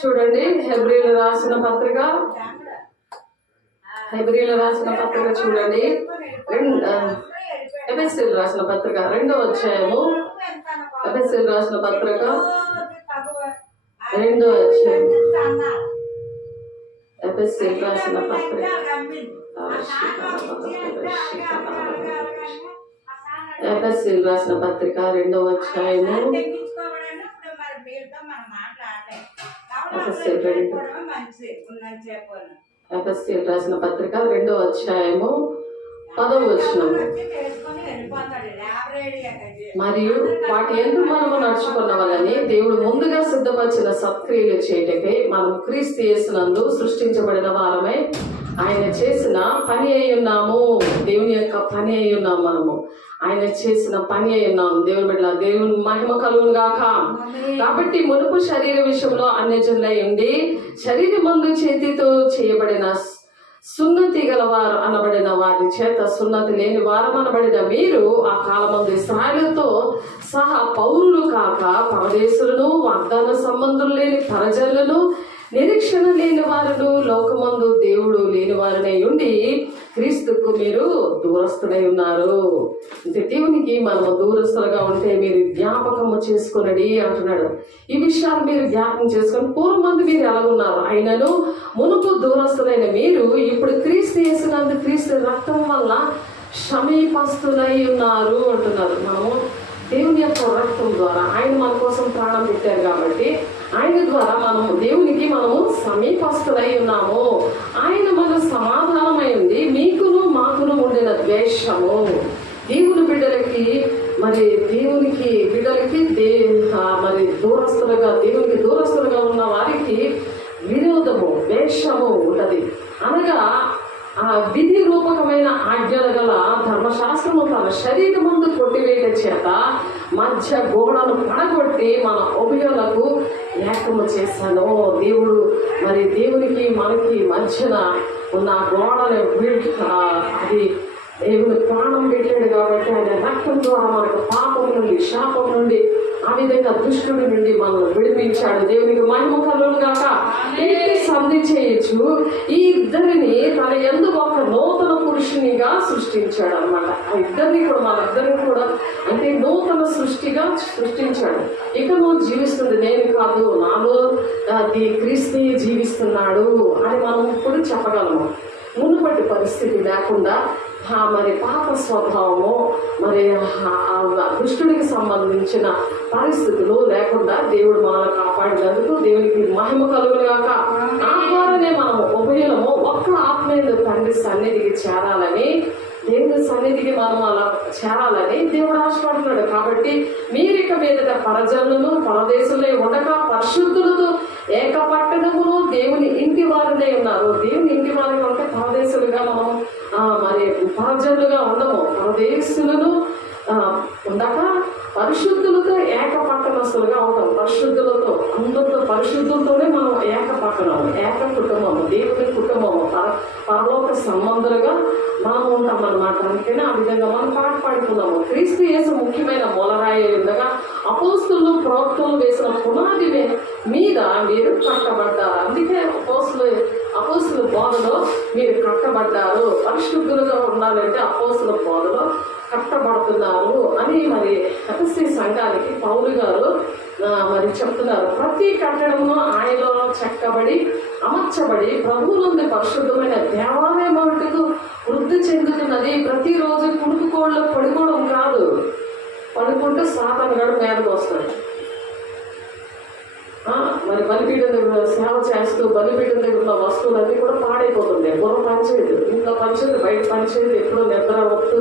చూడండి, హెబ్రీలు రాసిన పత్రిక చూడండి, ఎఫెసీయులకు రాసిన పత్రిక 2వ అధ్యాయము, ఎఫెసీయులకు రాసిన పత్రిక 2వ అధ్యాయం, ఎఫెసీయులకు రాసిన పత్రిక ఎఫెసీయులకు రాసిన పత్రిక 2వ అధ్యాయము, ఎఫెసీయులకు రాసిన పత్రిక 2వ అధ్యాయము 10వ వచనము. మరియు వాటి యందు మనము నడుచుకున్న వలని దేవుడు ముందుగా సిద్ధపరిచిన సత్క్రియలు చేయటకై మనం క్రీస్తు యేసునందు సృష్టించబడిన వారమై ఆయన చేసిన పని అయి ఉన్నాము. దేవుని యొక్క పని అయి ఉన్నాము. మనము ఆయన చేసిన పని అయి ఉన్నాము. దేవుని బిడ్డ, దేవుని మహిమ కలుగును గాక. కాబట్టి మునుపు శరీర విషయంలో అన్యజనులై ఉండి శరీరమందు చేతితో చేయబడిన సున్నతి గలవారు అనబడిన వారి చేత సున్నతి లేని వారు అనబడిన మీరు ఆ కాలమందు ఇశ్రాయేలుతో సహా పౌరులు కాక పరదేశులను, వాగ్దాన సంబంధులు లేని పరజనులను, నిరీక్షణ లేని వారును, లోకమందు దేవుడు లేని వారినై ఉండి క్రీస్తుకు మీరు దూరస్తులై ఉన్నారు. అంటే దేవునికి మనము దూరస్తులుగా ఉంటే మీరు జ్ఞాపకము చేసుకునడి అంటున్నాడు. ఈ విషయాలు మీరు జ్ఞాపకం చేసుకొని పూర్వమందు మీరు ఎలాగున్నారు, అయినను మునుపు దూరస్తులైన మీరు ఇప్పుడు క్రీస్తు యేసునందు క్రీస్తు రక్తం వల్ల సమీపస్తులై ఉన్నారు అంటున్నారు. మనము దేవుని యొక్క రక్తం ద్వారా ఆయన మన కోసం ప్రాణం పెట్టారు కాబట్టి ఆయన ద్వారా మనము దేవునికి మనము సమీపస్తులై ఉన్నాము. ఆయన మన సమాధానమై ఉంది. మీకును మాకును ఉండిన ద్వేషము దేవుని బిడ్డలకి దేవునికి బిడ్డలకి దేవునికి దూరస్తులుగా ఉన్న వారికి విరోధము, ద్వేషము ఉన్నది. అనగా ఆ విధి రూపకమైన ఆజ్ఞలు గల ధర్మశాస్త్రము తన శరీరమందు కొట్టివేయట చేత మధ్య గోడను పడగొట్టి మన ఉభయులకు ఏకము చేశాను. దేవుడు దేవునికి మనకి మధ్యన ఉన్న గోడను అది దేవుని ప్రాణం పెట్టాడు కాబట్టి ఆయన రక్తం ద్వారా మనకు పాపం నుండి, శాపం నుండి, ఆ విధంగా దుష్టుడి నుండి మనల్ని విడిపించాడు. దేవునికి మహిమ కలుగును గాక. సంధి చేయొచ్చు. ఈ ఇద్దరిని తన యందు ఒక నూతన పురుషునిగా సృష్టించాడు అనమాట. ఆ ఇద్దరిని కూడా మనిద్దరిని కూడా అంటే నూతన సృష్టిగా సృష్టించాడు. ఇక నువ్వు జీవిస్తుంది నేను కాదు, నాలో క్రీస్తు జీవిస్తున్నాడు అని మనం ఇప్పుడు చెప్పగలము. మునుపటి పరిస్థితి లేకుండా పాప స్వభావము దుష్టుడికి సంబంధించిన పరిస్థితులు లేకుండా దేవుడు మనల్ని కాపాడినందుకు దేవునికి మహిమ కలుగును గాక. ఆ ద్వారానే మనము ఉభయులము ఒక్క ఆత్మీయుల తండ్రి సన్నిధికి చేరాలని, దేవుని సన్నిధికి మనం అలా చేరాలని దేవుడు ఆశపడుతున్నాడు. కాబట్టి మీరిక మీదట పరజనులను పరదేశంలో ఉండగా పరిశుద్ధులతో ఏకపట్టణమును దేవుని ఇంటి వారినే ఉన్నారు. దేవుని ఇంటి వారిగా ఉంటే పరదేశులుగా మనం పరజనులుగా ఉండము. పరదేశులను ఉండక పరిశుద్ధులతో ఏకపట్టణస్తులుగా ఉంటాం. పరిశుద్ధులతో అందరితో పరిశుద్ధులతోనే మనం ఏకపట్టణము, ఏక కుటుంబము, దేవుని కుటుంబము, పరలోక సంబంధులుగా మనం ఉంటాం అన్నమాట. అందుకని ఆ విధంగా మనం పాట పాడుకున్నాము. క్రీస్తు యేసు ముఖ్యమైన మూలరాయి ఉండగా అపోస్తులు ప్రవక్తలు వేసిన పునాది మీద మీరు కట్టబడ్డారు. అందుకే అపోస్తుల బోధలో మీరు కట్టబడ్డారు. పరిశుద్ధులుగా ఉండాలంటే అపోస్తుల బోధలో కట్టబడుతున్నారు అని ఎఫెసీ సంఘానికి పౌలు గారు చెప్తున్నారు. ప్రతి కట్టడము ఆయనలో చెక్కబడి అమర్చబడి ప్రభువునందు పరిశుద్ధమైన దేవాలయం మటుకు వృద్ధి చెందుతున్నది. ప్రతిరోజు కుడుకుకోళ్ళు పడుకోవడం కాదు, పడుకుంటే సాతాను గడు మీదకు వస్తాడు. బలిపీఠం దగ్గర సేవ చేస్తూ బలిపీఠం దగ్గర ఉన్న వస్తువులన్నీ కూడా పాడైపోతుంది. బుర్ర పనిచేయదు, ఇంట్లో పనిచేయదు, బయట పనిచేయదు, ఎప్పుడో నిద్ర వస్తూ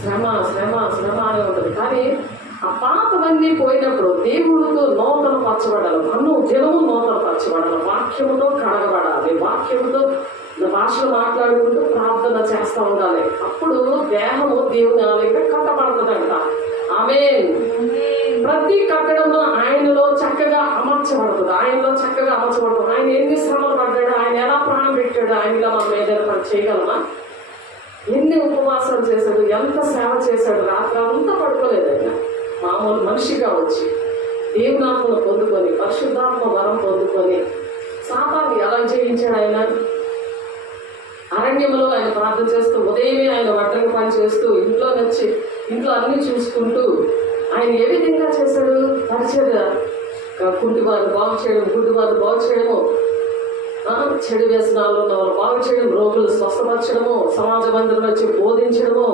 శ్రమ శ్రమ శ్రమ అని ఉంటుంది. కానీ ఆ పాతవన్నీ పోయినప్పుడు దేవుడితో నూతన పరచబడాలి. దినము నూతన పరచబడాలి. వాక్యముతో కడగబడాలి. వాక్యముతో భాషలు మాట్లాడుకుంటూ ప్రార్థన చేస్తూ ఉండాలి. అప్పుడు దేహము దేవుని ఆలయంగా కట్టబడుతుందంట. ఆమేన్. ప్రతి కట్టడంలో ఆయనలో చక్కగా అమర్చబడుతుంది. ఆయన ఎన్ని శ్రమలు పడ్డాడు, ఆయన ఎలా ప్రాణం పెట్టాడు, ఆయనలో మనం ఏదైనా పని చేయగలమా? ఎన్ని ఉపవాసాలు చేశాడు, ఎంత సేవ చేశాడు, రాత్రి అంతా పడుకోలేదు. ఆయన మామూలు మనిషిగా వచ్చి దేవునాత్మను పొందుకొని పరిశుద్ధాత్మ వరం పొందుకొని సాతాన్ని ఎలా జయించాడు? ఆయన అరణ్యంలో ఆయన ప్రార్థన చేస్తూ ఉదయమే ఆయన వంటకు పని చేస్తూ ఇంట్లో అన్ని చూసుకుంటూ ఆయన ఏ విధంగా చేశాడు? పరిచర్య, కుంటివారు బాగు చేయడం, గుడ్డివారు బాగు చేయడము, చెడు వ్యసనాలు ఉన్న వాళ్ళు బాగు చేయడం, రోగులు స్వస్థపరచడము, సమాజ మందిరంలో వచ్చి బోధించడము.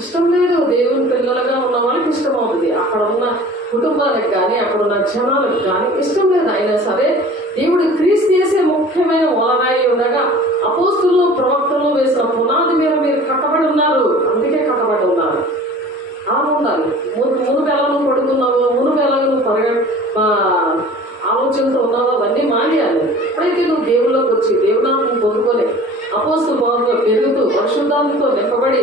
ఇష్టం లేదు. దేవుని పిల్లలుగా ఉన్న వాళ్ళకి ఇష్టం అవుతుంది. అక్కడ ఉన్న కుటుంబాలకు కానీ అక్కడ ఉన్న జనాలకు కానీ ఇష్టం లేదు. అయినా సరే దేవుడు క్రీస్తు చేసే ముఖ్యమైన మూలరాయి ఉండగా అపోస్తులు ప్రవక్తలు వేసిన పునాది మీద మీరు కట్టబడి ఉన్నారు. అందుకే కట్టబడి ఉన్నారు. అలా ఉండాలి. మునుపు ఎలా నువ్వు పడుకున్నావు, మునుపు ఎలా నువ్వు ఆలోచనతో ఉన్నావు, అవన్నీ మానేయాలి. ఇప్పుడు ఎప్పుడైతే నువ్వు దేవుళ్ళలోకి వచ్చి దేవునామం పొందుకొని అపోస్తల బోధలో పెరుగుతూ పరిశుద్ధాత్మతో నింపబడి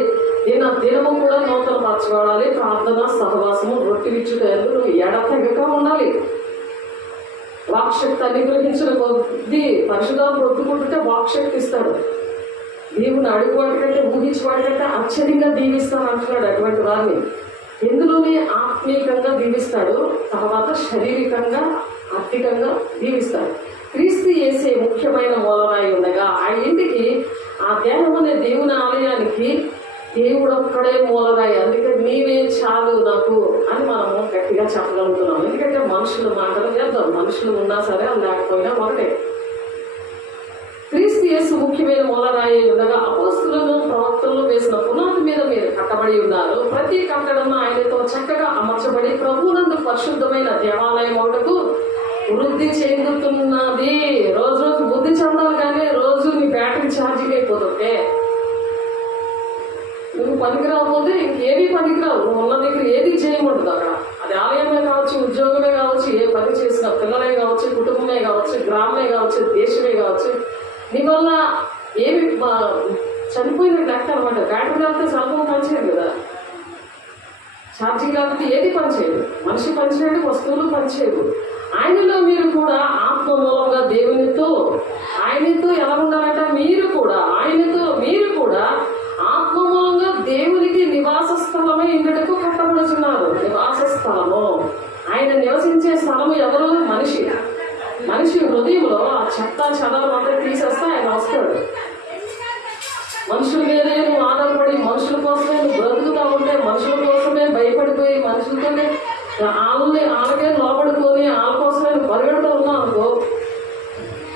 దినము కూడా నూతన పరచబడాలి. ప్రార్థన, సహవాసము, రొట్టె విచ్చుట నువ్వు ఎడతెగక ఉండాలి. వాక్శక్తి అనుగ్రహించిన కొద్దీ పరిశుద్ధాత్మ ఒప్పుకుంటుంటే వాక్శక్తి ఇస్తాడు. దేవుని అడుగు వాటికంటే ఊహించి వాటికంటే అత్యధికంగా దీవిస్తాను అంటున్నాడు అటువంటి వారిని. ఎందులోనే ఆత్మీయంగా దీవిస్తాడు, తర్వాత శారీరకంగా ఆర్థికంగా దీవిస్తాడు. క్రీస్తు యేసే ముఖ్యమైన మూలరాయి ఉండగా ఆ ఇంటికి, ఆ దేహం అనే దేవుని ఆలయానికి దేవుడు ఒక్కడే మూలరాయి. అందుకని నీవే చాలు నాకు అని మనము గట్టిగా చెప్పగలుగుతున్నాం. ఎందుకంటే మనుషుల మాటలు చేద్దాం, మనుషులు ఉన్నా సరే అది లేకపోయినా ఒకటే. క్రీస్తు యేసు ముఖ్యమైన మూలరాయి ఉండగా అపోస్తులను ప్రవక్తలను వేసిన పునాది మీద మీరు కట్టబడి ఉన్నారు. ప్రతి కట్టడం ఆయనతో చక్కగా అమర్చబడి ప్రభువునందు పరిశుద్ధమైన దేవాలయం ఒకటకు వృద్ధి చెందుతున్నది. రోజు రోజు వృద్ధి చెందాలి, కానీ రోజు నీ బ్యాటరీ ఛార్జింగ్ అయిపోతుంటే నువ్వు పనికిరాకపోతే ఇంకేమీ పనికిరావు. నువ్వు ఉన్న దగ్గర ఏది చేయకూడదు. అక్కడ అది ఆలయమే కావచ్చు, ఉద్యోగమే కావచ్చు, ఏ పని చేసినా, పిల్లలే కావచ్చు, కుటుంబమే కావచ్చు, గ్రామమే కావచ్చు, దేశమే కావచ్చు, నీ వల్ల ఏమి చనిపోయిన లెక్క అనమాట. బ్యాటరీ లేకపోతే సెల్ఫోన్ పనిచేయదు కదా, ఛార్జింగ్ లేకపోతే ఏది పనిచేయదు, మనిషి పనిచేయడు, వస్తువులు పనిచేయదు. ఆయనలో మీరు కూడా ఆత్మ మూలంగా దేవునితో, ఆయనతో ఎలా ఉండాలంటే మీరు కూడా ఆత్మ మూలంగా దేవునికి నివాస స్థలమే ఇందుకు కట్టబడుతున్నారు. నివాస స్థలము, ఆయన నివసించే స్థలము ఎవరు? మనిషి హృదయంలో ఆ చెత్త చదవడం అంతా తీసేస్తే ఆయన వస్తాడు. మనుషుల మీదే నువ్వు ఆధారపడి మనుషుల కోసమే నువ్వు బ్రతుకుతా ఉంటే, మనుషుల కోసమే భయపడిపోయి మనుషులతోనే వాళ్ళకే లోపడుకొని వాళ్ళ కోసమే నువ్వు పరిగెడుతూ ఉన్నావు అనుకో,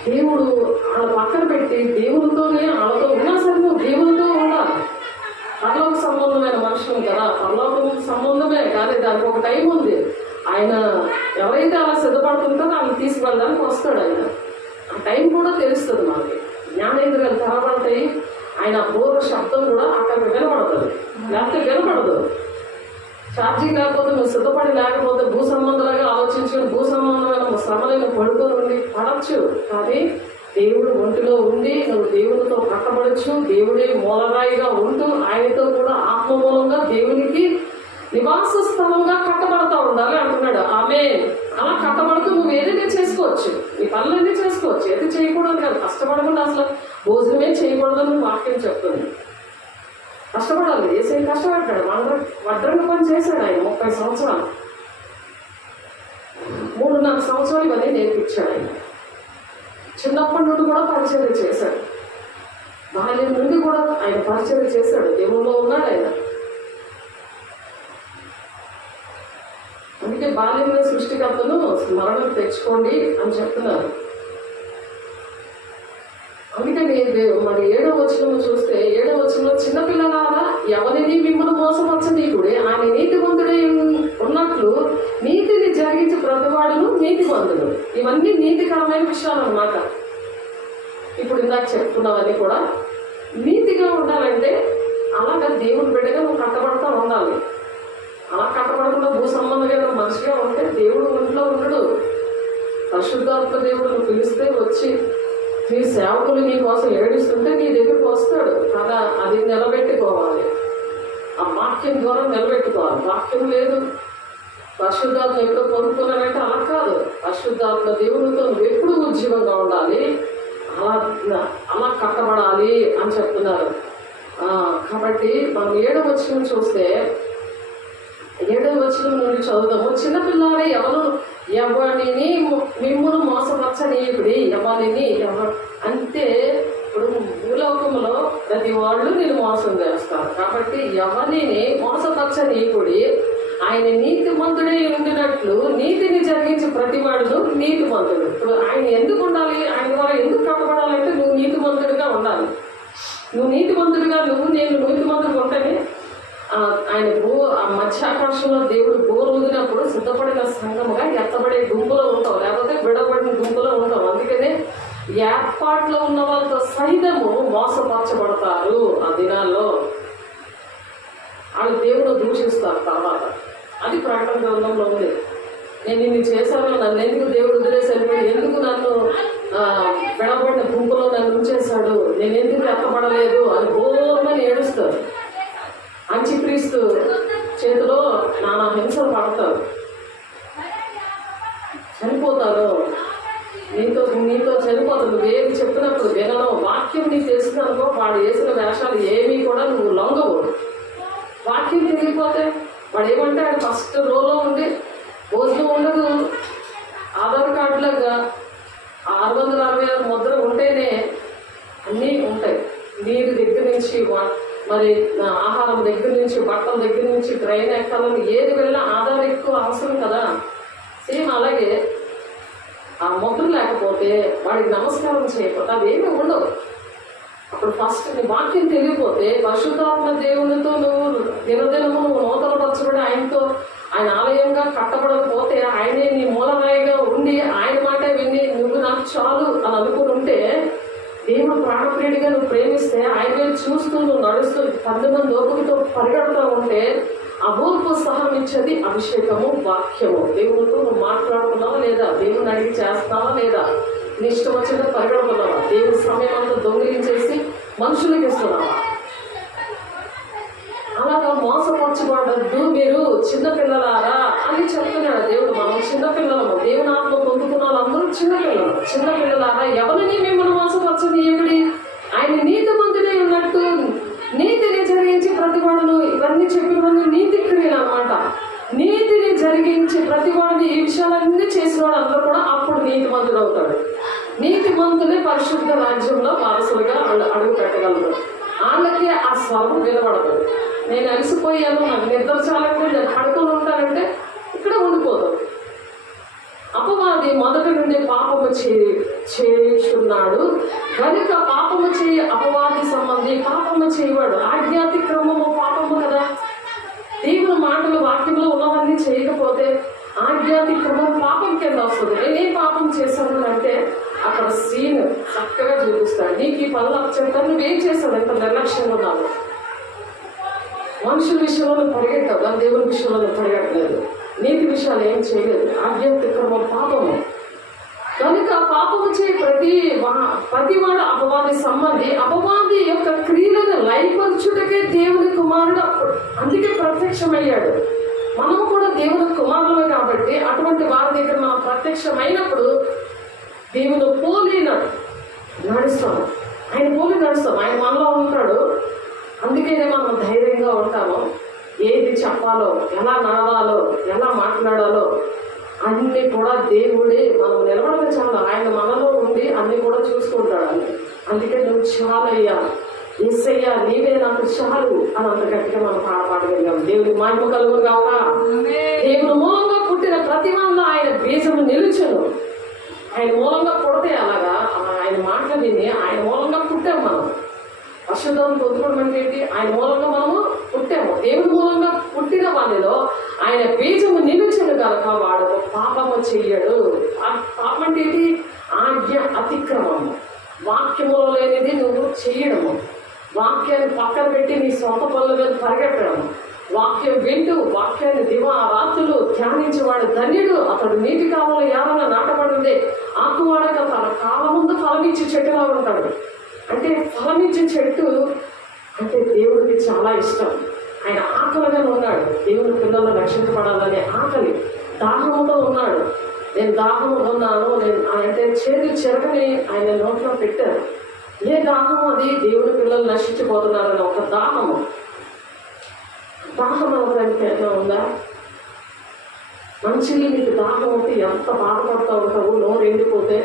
దేవుడు వాళ్ళ పక్కన పెట్టి దేవునితోనే వాళ్ళతో ఉన్నా సరే నువ్వు దేవునితో ఉండాలి. పరలోక సంబంధమైన మనుషులు కదా, పరలోకం సంబంధమే, కానీ దానికి ఒక టైం ఉంది. ఆయన ఎవరైతే అలా సిద్ధపడుతుంటారో వాళ్ళని తీసుకెళ్ళడానికి వస్తాడు. ఆయన ఆ టైం కూడా తెలుస్తుంది మనకి. జ్ఞానేంద్రియాలు తెరబడతాయి. ఆయన బోర శబ్దం కూడా అక్కడికి వినపడుతుంది, లేకపోతే వినపడదు. ఛార్జింగ్ లేకపోతే నువ్వు సిద్ధపడి లేకపోతే భూ సంబంధాలుగా ఆలోచించుకుని భూ సంబంధమైన శ్రమలను పడుకోనుండి పడచ్చు. కానీ దేవుడు ఒంటిలో ఉండి నువ్వు దేవునితో కట్టబడచ్చు. దేవుడే మూలరాయిగా ఉంటూ ఆయనతో కూడా ఆత్మ మూలంగా దేవునికి నివాస స్థలంగా కట్టబడతా ఉండాలి అంటున్నాడు. ఆమె అలా కట్టబడుతూ నువ్వు ఏదైనా చేసుకోవచ్చు, నీ పనులన్నీ చేసుకోవచ్చు. ఏది చేయకూడదు కాదు, కష్టపడకుండా అసలు భోజనమే చేయకూడదని వాక్యం చెప్తుంది. కష్టపడాలి. ఏసై కష్టపడ్డాడు, వడ్రంగ పని చేశాడు ఆయన 30 సంవత్సరాలు. 3.5 సంవత్సరాలు ఇవన్నీ నేర్పించాడు ఆయన. చిన్నప్పటి నుండి కూడా పరిచర్య చేశాడు, బాల్యం నుండి కూడా ఆయన పరిచర్య చేశాడు. దేవుల్లో ఉన్నాడు ఆయన. అందుకే బాల్యంలో సృష్టికర్తను స్మరణకు తెచ్చుకోండి అని చెప్తున్నారు. అందుకని మరి 7వ వచనం చూస్తే 7వ వచనంలో చిన్నపిల్లలారా ఎవరిని మిమ్మల్ని మోసపరచనీకుడే ఆయన నీతివంతుడై ఉన్నట్లు నీతిని జరిగించి ప్రతివాడును నీతివంతుడు. ఇవన్నీ నీతికరమైన విషయాలు అన్నమాట. ఇప్పుడు ఇందాక చెప్పుకున్నవన్నీ కూడా నీతిగా ఉండాలంటే అలాగా దేవుని బిడ్డగా నువ్వు కట్టబడతా ఉండాలి. అలా కట్టబడకుండా భూ సంబంధమైన మనిషిగా ఉంటే దేవుడు ఒంట్లో ఉండడు. పరిశుద్ధాత్మ దేవుడు పిలిస్తే వచ్చి నీ సేవకులు నీ కోసం ఏడుస్తుంటే నీ దగ్గరికి వస్తాడు కదా. అది నిలబెట్టుకోవాలి, ఆ వాక్యం ద్వారా నిలబెట్టుకోవాలి. వాక్యం లేదు, పరిశుద్ధాత్మ ఎప్పుడో పొందుకున్నానంటే అలా కాదు. పరిశుద్ధాత్మ దేవునితో నువ్వు ఎప్పుడు ఉజ్జీవంగా ఉండాలి, అలా కట్టబడాలి అని చెప్తున్నారు. కాబట్టి మనం 7వ వచనం చూస్తే 7వ వచనం నుండి చదువుదాము. చిన్నపిల్లారే ఎవరిని మిమ్మును మోసపరచనీయుడి. ఎవరిని అంటే ఇప్పుడు భూలోకంలో ప్రతి వాళ్ళు నేను మోసం చేస్తారు. కాబట్టి ఎవరిని మోసపరచనీయుడి. ఆయన నీతిమంతుడే ఉండినట్లు నీతిని జరిగించి ప్రతివాడును నీతిమంతుడు. ఇప్పుడు ఆయన ఎందుకు ఉండాలి, ఆయన ద్వారా ఎందుకు కట్టబడాలంటే నువ్వు నీతిమంతుడిగా ఉండాలి. నువ్వు నీతిమంతుడిగా నేను నీతిమంతుడిగా ఉంటేనే ఆయన మధ్యాకాశంలో దేవుడు బోరు ఊదినప్పుడు సిద్ధపడిన సంఘముగా ఎత్తబడే గుంపులో ఉంటావు, లేకపోతే విడబడిన గుంపులో ఉంటావు. అందుకనే ఏర్పాట్లో ఉన్న వాళ్ళతో సహితము మోసపరచబడతారు. ఆ దినాల్లో వాళ్ళు దేవుడు దూషిస్తారు. తర్వాత అది ప్రకటన గ్రంథంలో ఉంది. నేను ఇన్ని చేశాను, నన్ను ఎందుకు దేవుడు వదిలేసి వెళ్ళిపోయి, ఎందుకు నన్ను నీతో చనిపోతుంది. నువ్వు ఏది చెప్పినప్పుడు వినడం, వాక్యం నీకు తెలిసిందనుకో, వాడు వేసిన వేషాలు ఏమీ కూడా నువ్వు లొంగవు. వాక్యం తెలియకపోతే వాడు ఏమంటే ఆయన ఫస్ట్ రోలో ఉండి భోజనం ఉండదు, ఆధార్ కార్డులాగా 666 ముద్ర ఉంటేనే అన్నీ ఉంటాయి. నీరు దగ్గర నుంచి, మరి ఆహారం దగ్గర నుంచి, బట్టల దగ్గర నుంచి, ట్రైన్ ఎక్కాలని ఏది వెళ్ళినా ఆధార్ ఎక్కువ అవసరం కదా. సేమ్ అలాగే ఆ ముద్ర లేకపోతే వాడికి నమస్కారం చేయకపోతే అవేమీ ఉండవు. అప్పుడు ఫస్ట్ నీ వాక్యం తెలియకపోతే పరిశుద్ధాత్మ దేవునితో నువ్వు దినదినము నువ్వు నూతనపరచబడి ఆయనతో ఆయన ఆలయంగా కట్టబడకపోతే, ఆయనే నీ మూలరాయిగా ఉండి ఆయన మాట విని నువ్వు నాకు చాలు అని అనుకుని ఉంటే, దేవుడు ప్రాణప్రియుడిగా నువ్వు ప్రేమిస్తే ఆయన మీద చూస్తూ నువ్వు నడుస్తూ 10 మంది ఓపికతో పరిగెడుతూ ఉంటే అబోల్పు సహనం ఇచ్చేది అభిషేకము, వాక్యము. దేవుడితో నువ్వు మాట్లాడుతున్నావా లేదా? దేవుని అడిగి చేస్తున్నావా లేదా? నీ ఇష్టం వచ్చిన పరిగెడుతున్నావా? దేవుడి సమయం అంతా దొంగిలించేసి మనుషులకి ఇస్తున్నావా? అలాగా మోసపరచబడద్దు మీరు చిన్నపిల్లలారా అని చెప్తున్నాడు దేవుడు. మనం చిన్నపిల్లలము, దేవుని ఆత్మ పొందుకున్న వాళ్ళందరూ చిన్నపిల్లలారా ఎవరిని మిమ్మల్ని మోసపరచని ఏమిడి? ఆయన నీతి మంతుడే ఉన్నట్టు నీతిని జరిగించి ప్రతివాడును, ఇవన్నీ చెప్పినవన్నీ నీతి క్రియలు అన్నమాట. నీతిని జరిగించి ప్రతివాడిని ఈ విషయాలన్నీ చేసిన వాడు అందరూ కూడా అప్పుడు నీతి మంతుడు అవుతాడు. నీతి మంతులే పరిశుద్ధ రాజ్యంలో వారసులుగా అడుగు పెట్టగలరు. వాళ్ళకి ఆ స్వరం వినబడదు. నేను అలసిపోయాను, నాకు నిద్ర చాలకు, నేను పడుకొని ఉంటానంటే ఇక్కడ ఉండిపోదు. అపవాది మొదటి నుండి పాపము చేయుచున్నాడు కనుక పాపము చేయి అపవాది సంబంధి పాపము చేయవాడు. ఆజ్ఞాతిక్రమము పాపము కదా. దేవుని మాటలు వాక్యంలో ఉన్నవన్నీ చేయకపోతే ఆజ్ఞాతిక్రమం పాపం కింద వస్తుంది. నేనేం పాపం చేశాను అంటే అక్కడ సీన్ చక్కగా చూపిస్తాడు. నీకు ఈ పనులు చెప్తాను, నువ్వేం చేస్తావు? ఎంత నిర్లక్ష్యంగా ఉన్నావు. మనుషుల విషయంలో పరిగెట్టావు కానీ దేవుని విషయంలో పరిగెట్టలేదు. నీతి విషయాలు ఏం చేయలేదు. ఆజ్ఞాతిక్రమం పాపము కనుక పాపము చేయి ప్రతివాడు అపవాది సంబంధి. అపవాది యొక్క క్రియలను లయపరచుటకే దేవుని కుమారుడు అందుకే ప్రత్యక్షమయ్యాడు. మనం కూడా దేవుని కుమారులమే కాబట్టి అటువంటి వారి దగ్గర మనం ప్రత్యక్షమైనప్పుడు దేవుని పోలి నడుస్తాం. ఆయన పోలి నడుస్తాం. ఆయన మనలో ఉంటాడు. అందుకనే మనం ధైర్యంగా ఉంటాము. ఏది చెప్పాలో, ఎలా నడవాలో, ఎలా మాట్లాడాలో అన్ని కూడా దేవుడే. మనం నిలబడక చాలు, ఆయన మనలో ఉండి అన్ని కూడా చూసుకుంటాడు. అందుకే నువ్వు చాలయ్యా, యేసయ్యా నీవే నాకు చాలు అని అంత గట్టిగా మనం పాడగలిగాం. దేవుడి మహిమ కలుగును గాక. దేవుని మూలంగా పుట్టిన ప్రతి వల్ల ఆయన బీజము నిలుచును. ఆయన మూలంగా పుడితే అలాగా ఆయన మాటలు విని ఆయన మూలంగా పుట్టాము. మనం అశుద్ధం పొందుకోవడం అంటే ఏంటి? ఆయన మూలంగా మనము పుట్టాము. దేవుడి మూలంగా పుట్టిన వాళ్ళలో ఆయన బీజము నిలుచును కనుక వాడు పాపము చెయ్యడు. పాపం అంటే ఏంటి? ఆజ్ఞ అతిక్రమము. వాక్యములో లేనిది నువ్వు చెయ్యడము. వాక్యాన్ని పక్కన పెట్టి నీ సొంత పనుల మీద పరిగెట్టడము. వాక్యం వింటూ వాక్యాన్ని దివారాత్రులు ధ్యానించేవాడు ధన్యుడు. అతడు నీటి కాలంలో ఎవరైనా నాటబడింది ఆకువాడక తన కాలం ముందు ఫలమిచ్చి చెట్టులా ఉంటాడు. అంటే ఫలమిచ్చే చెట్టు అంటే దేవుడికి చాలా ఇష్టం. ఆయన ఆకలిగా ఉన్నాడు. దేవుని పిల్లలు రక్షించబడాలనే ఆకలి, దాహంతో ఉన్నాడు. నేను దాహం ఉన్నాను అంటే చేతి చెరకని ఆయన నోట్లో పెట్టారు. ఏ దాహం అది? దేవుని పిల్లలు నశించిపోతున్నారని ఒక దాహము. దాహం అవడానికి ఏమైనా ఉందా? మంచి నీకు దాహం ఉంటే ఎంత బాధపడుతూ ఉంటావు నోరు ఎండిపోతే.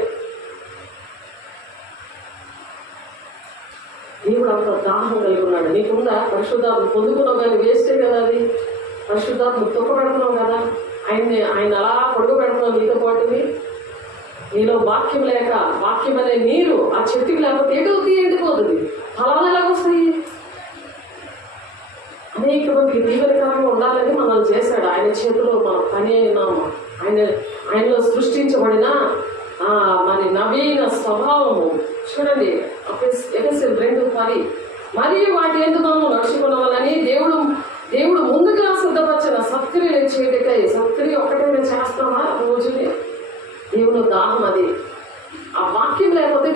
దేవుడు అంత దాహం కలిగి ఉన్నాడు. నీకుందా? పరిశుద్ధాత్మ పొందుకున్నావు కానీ వేస్తే కదా అది. పరిశుద్ధాత్మ తొక్క పెడుతున్నావు కదా, ఆయన అలా పొడుగు పెడుతున్నావు నీతో పాటుని. నీలో వాక్యం లేక, వాక్యం అనే నీరు ఆ చెట్టుకి లేకపోతే ఏదవుతుంది? ఎండిపోతుంది. ఫలాలు ఎలాగొస్తాయి? అనేక మందికి దీవెనకరంగా ఉండాలని మనల్ని చేశాడు. ఆయన చేతిలో మన పని అయినాము. ఆయనలో సృష్టించబడిన మరి నవీన స్వభావము చూడండి. ఎఫెసీయులు 2:10 మరియు వాటి ఎందుకు మనం నడుచుకున్నవాళ్ళని దేవుడు ముందుగా సిద్ధపరిచిన సత్క్రియలు చేయటకై. సత్క్రియ ఒక్కటైనా చేస్తామా రోజుని? దేవుని దాహం అది. ఆ వాక్యం లేకపోతే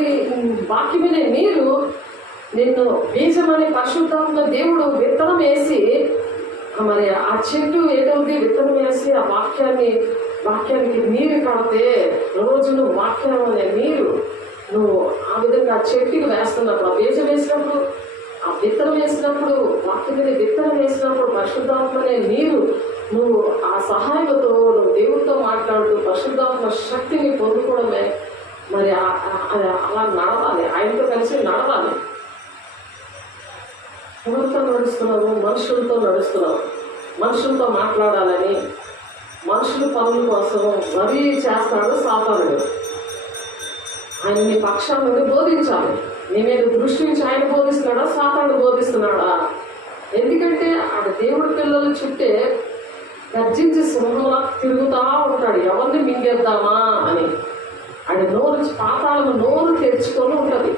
వాక్యమే నీరు నిన్ను బీజమని పరిశుద్ధాత్మ దేవుడు విత్తనం వేసి మరి ఆ చెట్టు ఏదవుతుంది విత్తనం వేసి ఆ వాక్యానికి నీరు కడితే రోజులు వాక్యం అనే నీరు చెట్టుకి వేస్తున్నప్పుడు, ఆ బీజం వేసినప్పుడు, ఆ విత్తనం వేసినప్పుడు, వాక్యం మీద విత్తనం వేసినప్పుడు పరిశుద్ధాత్మనే నీరు నువ్వు ఆ సహాయంతో నువ్వు దేవుడితో మాట్లాడుతూ పరిశుద్ధాత్మ శక్తిని పొందుకోవడమే. మరి అలా నడవాలి, ఆయనతో కలిసి నడవాలి. ఎవరితో నడుస్తున్నావు? మనుషులతో నడుస్తున్నావు. మనుషులతో మాట్లాడాలని మనుషుల పనుల కోసం మరీ చేస్తాడు సాతానుడు. ఆయన నీ పక్షాల నుండి బోధించాలి. నీ మీద దృష్టి నుంచి ఆయన బోధిస్తున్నాడా, సాతానుడు బోధిస్తున్నాడా? ఎందుకంటే ఆడ దేవుడి పిల్లల చుట్టే గర్జించి సింహంలా తిరుగుతా ఉంటాడు, ఎవరిని మింగేద్దామా అని. ఆయన నోరు పాతాళము నోరు తెరుచుకొని ఉంటుంది.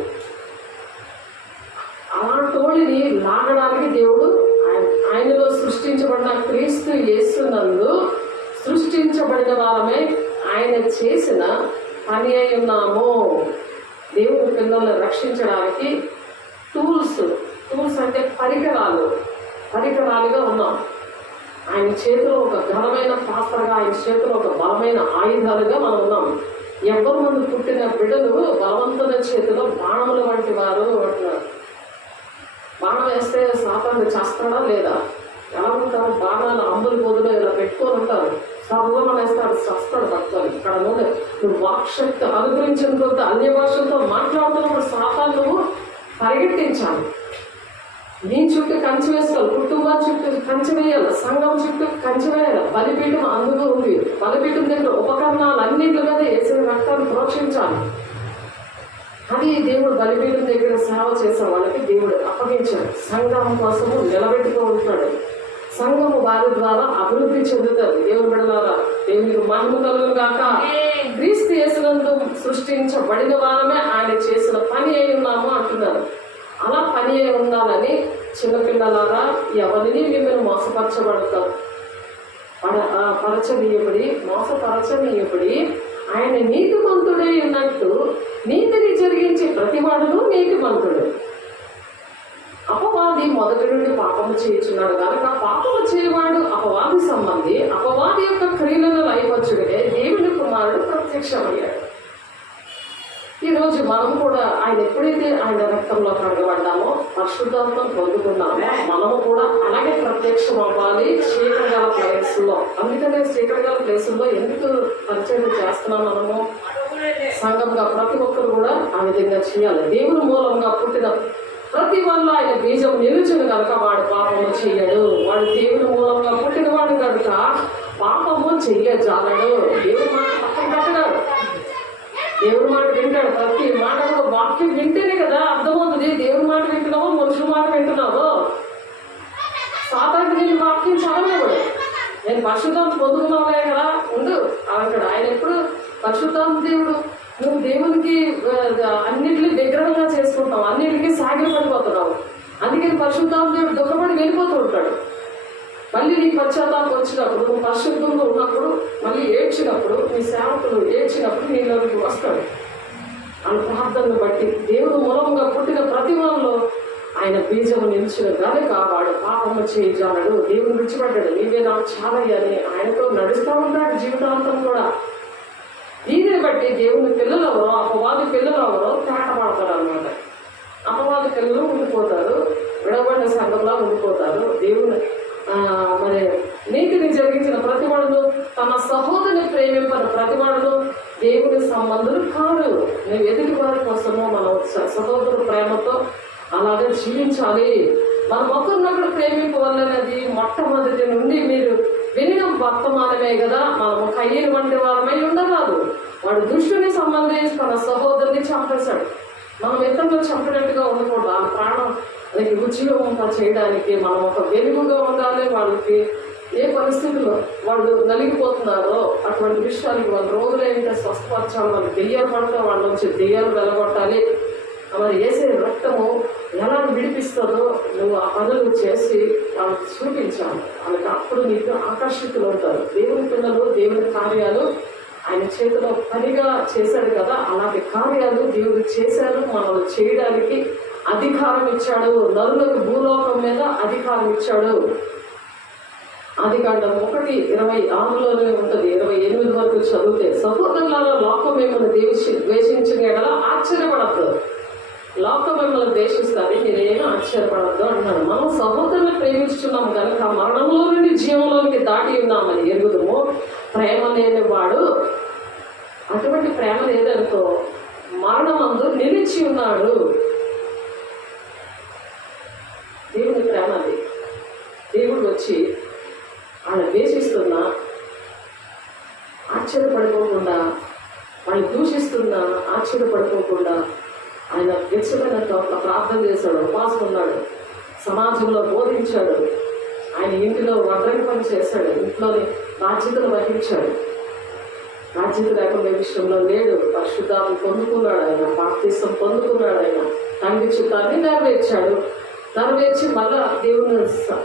అలాంటోడిని లాగడానికి దేవుడు ఆయనలో సృష్టించబడిన క్రీస్తు యేసునందు సృష్టించబడిన వారమే ఆయన చేసిన పని అయి ఉన్నాము. దేవుడి పిల్లల్ని రక్షించడానికి టూల్స్ అంటే పరికరాలుగా ఉన్నాం. ఆయన చేతిలో ఒక ఘనమైన పాత్రగా, ఆయన చేతిలో ఒక బలమైన ఆయుధాలుగా మనం ఉన్నాం. ఎవరి మంది పుట్టిన బిడ్డలు బలవంతుల చేతిలో బాణముల వంటి వారు అంటున్నారు. బాణం వేస్తే సాతానుడు చేస్తాడా లేదా? ఎలా ఉంటారు? బాణాలు అంబులు పొదులు ఇలా పెట్టుకొని ఉంటారు. సర్వం వేస్తాడు, చస్తాడు పట్టుకొని. ఇక్కడ నువ్వు వాక్శక్తి అనుగ్రహించిన కొద్ది అన్య భాషలతో మాట్లాడుతున్నప్పుడు సాతాను నువ్వు పరిగెట్టించాలి. నీ చుట్టూ కంచె వేసుకోవాలి, కుటుంబం చుట్టూ కంచె వేయాలి, సంఘం చుట్టూ కంచె వేయాలి. బలిపీఠం అందుకు ఉంది. బలిపీఠం దగ్గర ఉపకరణాలు అన్నింటి మీద వేసిన రక్తాన్ని ప్రోక్షించాలి. అది దేవుడు బలిపీఠం దగ్గర సేవ చేసే వాళ్ళకి దేవుడు అప్పగించాడు. సంఘం కోసము నిలబెట్టుతూ ఉంటాడు. సంఘము వారి ద్వారా అభివృద్ధి చెందుతుంది. దేవుడు బిడ్డలారా, దేవునికి మహిమ కలుగును గాక. క్రీస్తు యేసునందు సృష్టించబడిన వారమే ఆయన చేసిన పని అయి ఉన్నాము అంటున్నారు. అలా పని అయి ఉండాలని చిన్నపిల్లలారా, ఎవరిని మిమ్మల్ని మోసపరచనీయబడి ఆయన నీతిమంతుడై ఉన్నట్టు నీతిని జరిగించి ప్రతివాడును నీతిమంతుడు. అపవాది మొదటి నుండి పాపము చేయుచున్నాడు కనుక పాపము చేయవాడు అపవాది సంబంధి. అపవాది యొక్క క్రియలను లయపరచుడే దేవుని కుమారుడు ప్రత్యక్షమయ్యాడు. ఈరోజు మనం కూడా ఆయన ఎప్పుడైతే ఆయన రక్తంలో కడగబడ్డామో, పరిశుద్ధాత్మ పొందుకున్నామో, మనము కూడా అలాగే ప్రత్యక్షం అవ్వాలి చీకటిగల ప్లేసుల్లో. అందుకనే చీకటిగల ప్లేసుల్లో ఎందుకు పరిచయం చేస్తున్నాం మనము? సంఘంగా ప్రతి ఒక్కరు కూడా ఆ విధంగా చేయాలి. దేవుని మూలంగా పుట్టిన ప్రతి వల్ల ఆయన బీజం నిలుచును కనుక వాడు పాపము చెయ్యడు. వాడు దేవుని మూలంగా పుట్టిన వాడు కనుక పాపము చెయ్యజాలడు. దేవుని మాట పక్కన పెట్టడాడు, దేవుడి మాట వింటాడు. ప్రతి మాట కూడా వాక్యం వింటేనే కదా అర్థమవుతుంది. దేవుడి మాట వింటున్నావో మనుషుల మాట వింటున్నావో. సాతానుడు నేను వాక్యం చదవలేడు. నేను పరిశుద్ధాన్ని పొందుకున్నావులే కదా ఉండు అంటాడు. ఆయన ఎప్పుడు పరిశుద్ధాత్మ దేవుడు. నువ్వు దేవునికి అన్నిటినీ విగ్రహంగా చేసుకుంటావు, అన్నిటికీ సాగిలు పడిపోతున్నావు. అందుకని పరిశుద్ధాత్మ దేవుడు దుఃఖపడి వెళ్ళిపోతూ ఉంటాడు. మళ్ళీ నీ పశ్చాత్తాపం వచ్చినప్పుడు, నువ్వు పరిశుద్ధంగా ఉన్నప్పుడు, మళ్ళీ ఏడ్చినప్పుడు, నీ సేవకులు ఏడ్చినప్పుడు నీలోకి వస్తాడు. ఆ ప్రార్థనను బట్టి దేవుడు మూలంగా పుట్టిన ప్రతి వాళ్ళలో ఆయన బీజము నిలిచిన కనుక వాడు పాపము చేయజాలడు. దేవుడు విడిచిపడ్డాడు. నీవే నాకు చాలా అని ఆయనతో నడుస్తూ ఉంటాడు జీవితాంతం కూడా. దీనిని బట్టి దేవుని పిల్లలు ఎవరో, అపవాది పిల్లలు ఎవరో తేటపడతారు అనమాట. అపవాది పిల్లలు ఉండిపోతారు, విడబడిన సంఘంలా ఉండిపోతారు. దేవుని మరి నీతిని జరిగించిన ప్రతివాడును, తన సహోదరుని ప్రేమింపని ప్రతివాడును దేవుని సంబంధులు కాదు. నువ్వు ఎదుటి వారి కోసమో మనం సహోదరు ప్రేమతో అలాగే జీవించాలి. మనం ఒకరినొకరు ప్రేమింపవాలనేది మొట్టమొదటి నుండి మీరు వినిన వర్తమానమే కదా. మనము కయ్యని వంటి వారమై ఉండరాదు. వాడు దుష్టుని సంబంధించి తన సహోదరుని చంపేశాడు. మనం ఇతరులు చంపినట్టుగా ఉండకూడదు. ఆ ప్రాణం వాళ్ళకి ఉద్యోగం చేయడానికి మనం ఒక వెలుగుగా ఉండాలి. వాళ్ళకి ఏ పరిస్థితుల్లో వాళ్ళు నలిగిపోతున్నారో అటువంటి విషయాలకి వాళ్ళ రోగులైతే స్వస్థపరచాలి. వాళ్ళు దెయ్యాలు పడితే వాళ్ళ నుంచి దెయ్యాలు వెలగొట్టాలి. మరి వేసే రక్తము ఎలా విడిపిస్తుందో నువ్వు ఆ పనులు చేసి వాళ్ళకి చూపించాలి. వాళ్ళకి అప్పుడు నీకు ఆకర్షితులు అవుతారు. దేవుని పిల్లలు దేవుని కార్యాలు ఆయన చేతిలో పనిగా చేశాడు కదా, అలాంటి కార్యాలు దేవుడు చేశారు. మనల్ని చేయడానికి అధికారం ఇచ్చాడు. నరులకు భూలోకం మీద అధికారం ఇచ్చాడు. ఆదికాండం 1:26లోనే ఉంటుంది. 28 వరకు చదివితే, సహోదరులారా లోకం మిమ్మల్ని ద్వేషించిన ఎడల ఆశ్చర్యపడద్దు. లోకం మిమ్మల్ని ద్వేషిస్తుంది, మీరేమీ ఆశ్చర్యపడద్దు అంటున్నాడు. మనం సహోదరుని ప్రేమించుతున్నాం కనుక మరణంలో నుండి జీవంలోనికి దాటి ఉన్నామని ఎరుగుదము. ప్రేమ లేని వాడు, అటువంటి ప్రేమ లేదనుకో, మరణమందు నిలిచి ఉన్నాడు. దేవుని ప్రేమ అది. దేవుడు వచ్చి ఆయన ద్వేషిస్తున్నా ఆశ్చర్యపడుకోకుండా, వాళ్ళు దూషిస్తున్నా ఆశ్చర్యపడుకోకుండా ఆయన గెచ్చమైన ప్రార్థన చేశాడు, ఉపవాసం ఉన్నాడు, సమాజంలో బోధించాడు, ఆయన ఇంటిలో వడ్రంగి పని చేశాడు, ఇంట్లోని బాధ్యతలు వహించాడు. బాధ్యత లేకుండా విషయంలో లేడు. పరిశుద్ధాత్మ పొందుకున్నాడు ఆయన, బాప్తిసం పొందుకున్నాడు ఆయన, తండ్రి చిత్తాన్ని నెరవేర్చి మళ్ళా దేవుని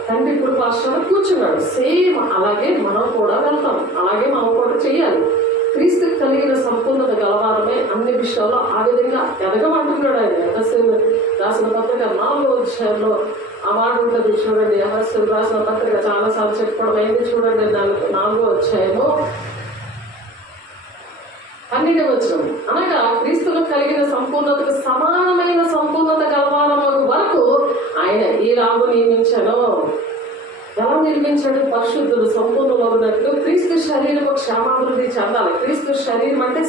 తండ్రి కృపాశ్రమం కూర్చున్నాడు. సేమ్ అలాగే మనం కూడా వెళ్తాం, అలాగే మనం కూడా చేయాలి. క్రీస్తు కలిగిన సంపూర్ణత గలవారమే అన్ని విషయాల్లో ఆ విధంగా ఎదగమంటున్నాడు ఆయన. ఎఫెసీయులు రాసిన పత్రిక 4వ అధ్యాయంలో ఆ మాట ఉంటుంది చూడండి. ఎఫెసీయులు రాసిన పత్రిక చాలాసార్లు చెప్పుకోవడం అయింది చూడండి. 4వ అధ్యాయము 12వ వచనం. అనగా క్రీస్తులో కలిగిన సంపూర్ణతకు సమానమైన సంపూర్ణత గలవారము వరకు ఆయన ఈ రాగు నియమించను. ఎలా నిర్మించాడు? పరిశుద్ధులు సంపూర్ణంలో ఉన్నట్లు క్రీస్తు శరీరము క్షేమాభివృద్ధి చెందాలి. క్రీస్తు శరీరం అంటే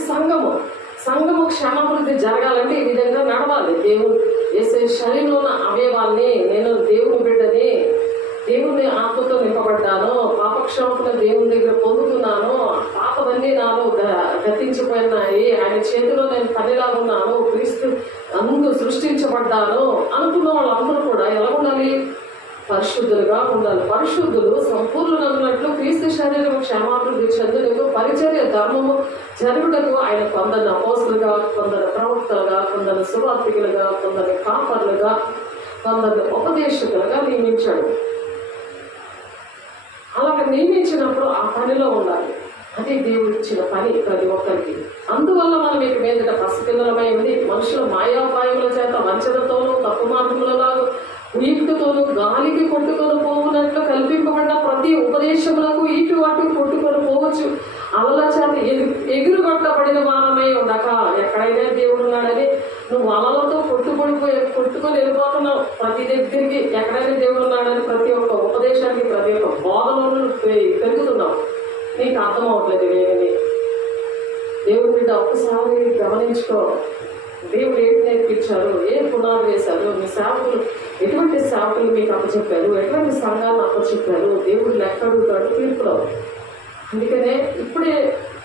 సంఘము క్షేమాభివృద్ధి జరగాలంటే ఈ విధంగా నడవాలి. దేవుడు వేసే శరీరంలో ఉన్న అవయవాల్ని, నేను దేవుని బిడ్డని, దేవుని ఆత్మతో నింపబడ్డాను, పాపక్షేమకులు దేవుని దగ్గర పొందుతున్నాను, పాపవన్నీ నాలో గతించిపోయినాయి, ఆయన చేతిలో నేను పనిలా ఉన్నాను, క్రీస్తు అందు సృష్టించబడ్డాను అనుకున్న వాళ్ళందరూ కూడా ఎలా ఉండాలి? పరిశుద్ధులుగా ఉండాలి. పరిశుద్ధులు సంపూర్ణులన్నట్లు క్రీస్తు శరీరం క్షేమాభివృద్ధి చెందుటకు పరిచర్య ధర్మము జరుగుటకు ఆయన కొందరు అపోస్తులుగా, కొందరు ప్రవక్తలుగా, కొందరు సువార్తికులుగా, కొందరు కాపర్లుగా, కొందరు ఉపదేశకులుగా నియమించాడు. అలాగ నియమించినప్పుడు ఆ పనిలో ఉండాలి. అది దేవుడు ఇచ్చిన పని ప్రతి ఒక్కరికి. అందువల్ల మనం ఇక మీదట పసిపిల్లలమై ఉంది మనుషుల మాయాపాయముల చేత వంచనతోనూ తప్పు మార్గములలాగా ఉయుక్తతోనూ గాలికి కొట్టుకొని పోవునట్లు కల్పింపబడ్డ ప్రతి ఉపదేశములకు ఇటు అటు కొట్టుకొని పోవచ్చు. అలల చేత ఎగురుగొట్టబడిన వారమై ఉండక. ఎక్కడైనా దేవుడు ఉన్నాడని నువ్వు అలలతో కొట్టుకొని వెళ్ళిపోతున్నావు ప్రతి దగ్గరికి. ఎక్కడైనా దేవుడు ఉన్నాడని ప్రతి ఒక్క ఉపదేశానికి, ప్రతి ఒక్క బోధనను పెరుగుతున్నావు. నీకు అర్థం అవట్లేదు వేగని. దేవుడి బిడ్డ ఒక్కసారి గమనించుకో. దేవుడు ఏంటి నేర్పించారు, ఏ పునాలు వేశారు, మీ సేవకులు ఎటువంటి సేవకులు మీకు అప్పచెప్పారు, ఎటువంటి సంఘాలను అప్పచెప్పారు, దేవుడు లెక్క అడుగుతాడు తీర్పులో. అందుకనే ఇప్పుడే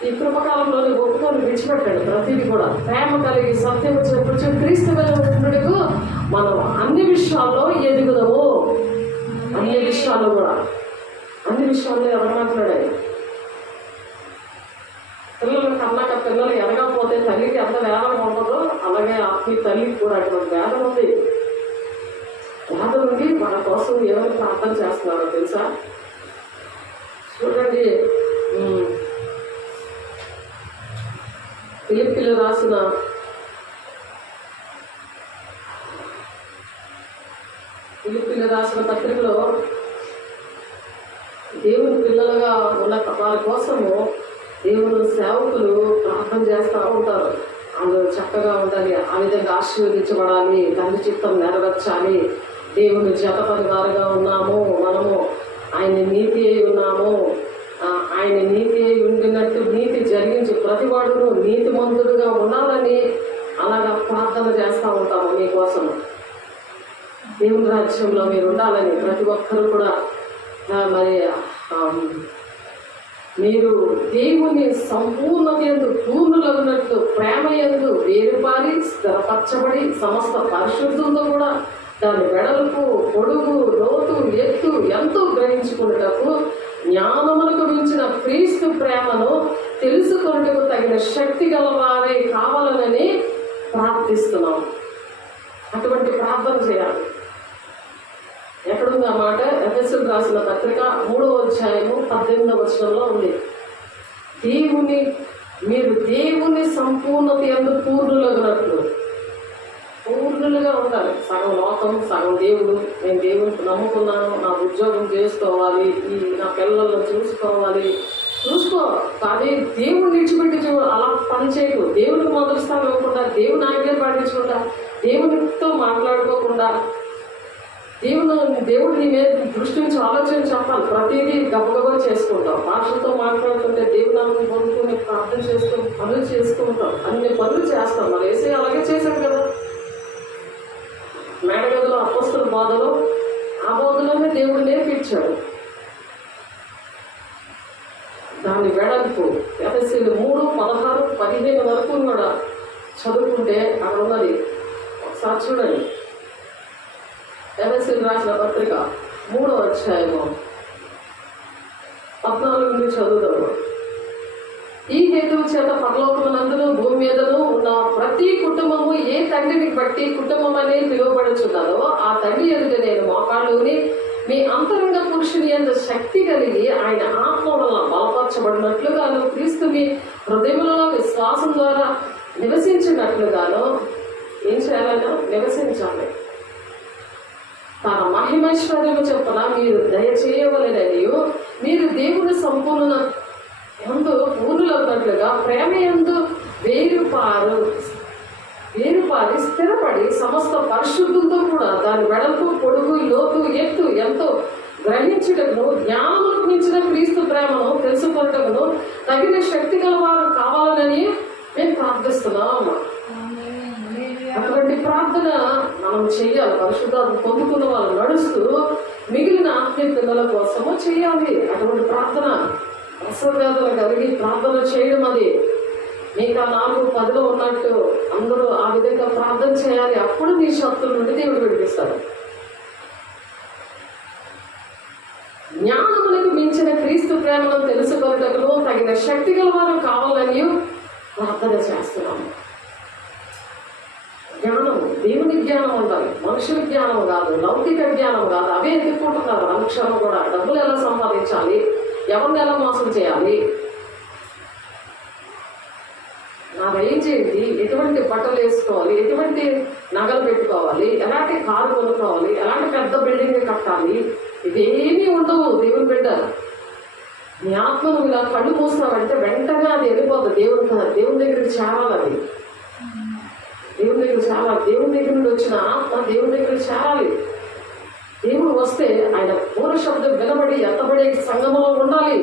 ఈ కృపకాలంలోనే ఒప్పుకొని విడిచిపెట్టాడు ప్రతిదీ కూడా. ప్రేమ కలిగి సత్యం చెప్పు క్రీస్తు వెళ్ళకు మనం అన్ని విషయాల్లో ఎదుగుదాము. అన్ని విషయాల్లో కూడా, అన్ని విషయాల్లో ఎవరు మాట్లాడాలి? పిల్లలు కన్నాక పిల్లలు ఎదగకపోతే తల్లికి ఎంత వేదన ఉండదో అలాగే ఆత్మీయ తల్లికి కూడా అటువంటి వేదన ఉంది. వేదన నుండి మన కోసం ఎవరు ప్రార్థన చేస్తున్నారో తెలుసా? చూడండి, ఫిలిప్పీయులు రాసిన పత్రికలో దేవుని పిల్లలుగా ఉన్న వారి కోసము దేవుని సేవకులు ప్రార్థన చేస్తూ ఉంటారు. అందరూ చక్కగా ఉండాలి, ఆ విధంగా ఆశీర్వదించబడాలి, తండ్రి చిత్తం నెరవేర్చాలి, దేవుని జత పరివారుగా ఉన్నాము, మనము ఆయన నీతి అయి ఉన్నాము, ఆయన నీతి అయి ఉండినట్టు నీతి జరిగించి ప్రతివాడును నీతిమంతుడుగా ఉండాలని అలాగా ప్రార్థన చేస్తూ ఉంటాము. మీకోసము దేవుని రాజ్యంలో మీరు ఉండాలని ప్రతి ఒక్కరు కూడా మరి మీరు దేవుని సంపూర్ణత యందు పూర్ణులన్నట్టు ప్రేమ యందు వేరుపారి స్థిరపరచబడి సమస్త పరిశుద్ధులతో కూడా దాని వెడల్పు, పొడుగు, లోతు, ఎత్తు ఎంతో గ్రహించుకున్నటకు జ్ఞానములకు మించిన క్రీస్తు ప్రేమను తెలుసుకొనుటకు తగిన శక్తి గలవారే కావాలనని ప్రార్థిస్తున్నాం. అటువంటి ప్రార్థన చేయాలి. ఎక్కడుంది ఆ మాట? ఎఫెసీయులకు రాసిన పత్రిక 3వ అధ్యాయము 18వ వచనంలో ఉంది. మీరు దేవుని సంపూర్ణత యందు పూర్ణులుగా ఉండాలి. సగం లోకం, సగం దేవుడు. నేను దేవునికి నమ్ముకున్నాను, నా ఉద్యోగం చేసుకోవాలి, నా పిల్లలను చూసుకో కానీ దేవుడిని విడిచిపెట్టి అలా పని చేయకు. దేవుడికి మొదటి స్థానం ఇవ్వకుండా, దేవుని ఆజ్ఞలు పాటించకుండా దేవునితో మాట్లాడుకోకుండా దేవుడు నీ మీద దృష్టి నుంచి ఆలోచన చెప్పాలి. ప్రతిదీ గబగబా చేసుకుంటాం. భాషతో మాట్లాడుతుంటే దేవునామం పొందుకుని ప్రార్థన చేస్తూ పనులు చేసుకుంటాం. అన్ని పనులు చేస్తాం. మరి వేసే అలాగే చేశాం కదా. మేడగదిలో అపొస్తలుల బోధలో ఆ బోధలోనే దేవుడు నేర్పించాడు. దాని వెడల్పు ఎఫెసీయులు 3:16-15 వరకు కూడా చదువుకుంటే అక్కడ ఉన్నది. ఒకసారి చూడండి. ఎఫెసీయులకు రాసిన పత్రిక 3వ అధ్యాయము 14 నుండి చదువుదాము. ఈ హేతువు చేత పరలోకమునందును భూమి మీదను ఉన్న ప్రతి కుటుంబము ఏ తండ్రిని బట్టి కుటుంబం అని పిలువబడుచున్నదో ఆ తండ్రి ఎదుట నేను మోకాళ్ళుని మీ అంతరంగ పురుషుని యందు శక్తి కలిగి ఆయన ఆత్మ వలన బలపరచబడినట్లుగాను క్రీస్తు మీ హృదయములలో విశ్వాసం ద్వారా నివసించినట్లుగాను ఏం చేయాలన్నా నివసించాలి. తన మహిమైశ్వర్యము చొప్పున మీరు దయచేయవలెననియు మీరు దేవుని సంపూర్ణ యందు పూర్ణులవునట్లుగా ప్రేమ యందు వేరుపారి స్థిరపడి సమస్త పరిశుద్ధులతో కూడా దాని వెడల్పు పొడుగు లోతు ఎత్తు ఎంతో గ్రహించుటకును జ్ఞానములకు మించిన క్రీస్తు ప్రేమను తెలుసుకొనుటకును తగిన శక్తి గలవారు కావాలని మేము ప్రార్థిస్తున్నాం. అటువంటి ప్రార్థన మనం చేయాలి. పరిశుద్ధాత్మ పొందుకున్న వాళ్ళు నడుస్తూ మిగిలిన ఆత్మీయ పిల్లల కోసము చేయాలి. అటువంటి ప్రార్థన అసవ్యాధులు కలిగి ప్రార్థన చేయడం, అది మిగతా 4-10 ఉన్నట్టు అందరూ ఆ విధంగా ప్రార్థన చేయాలి. అప్పుడు నీ శక్తుల నుండి దేవుడు విడిపిస్తాడు. జ్ఞానములకు మించిన క్రీస్తు ప్రేమను తెలుసుకొనుటకును తగిన శక్తి గలవారు కావాలని ప్రార్థన చేస్తున్నాము. జ్ఞానం, దేవుని జ్ఞానం ఉండాలి. మనుషుల జ్ఞానం కాదు, లౌకిక జ్ఞానం కాదు. అవే ఎదుర్కొంటున్నారు అనుక్షణం కూడా. డబ్బులు ఎలా సంపాదించాలి, ఎవరిని ఎలా మోసం చేయాలి, నా రేంజ్ ఏంటి, ఎటువంటి బట్టలు వేసుకోవాలి, ఎటువంటి నగలు పెట్టుకోవాలి, ఎలాంటి కారు కొనుక్కోవాలి, ఎలాంటి పెద్ద బిల్డింగ్ కట్టాలి, ఇవేమీ ఉండవు. దేవుని బిడ్డ నీ ఆత్మను ఇలా కళ్ళు మూస్తావంటే వెంటనే అది వెళ్ళిపోతుంది. దేవుని దగ్గరికి చేరాలి. అది దేవుని దగ్గర చేరాలి. దేవుని దగ్గర నుండి వచ్చిన ఆత్మ దేవుని దగ్గర చేరాలి. దేవుడు వస్తే ఆయన పూర్ణ శబ్దం వినబడి ఎత్తబడే సంగమంలో ఉండాలి.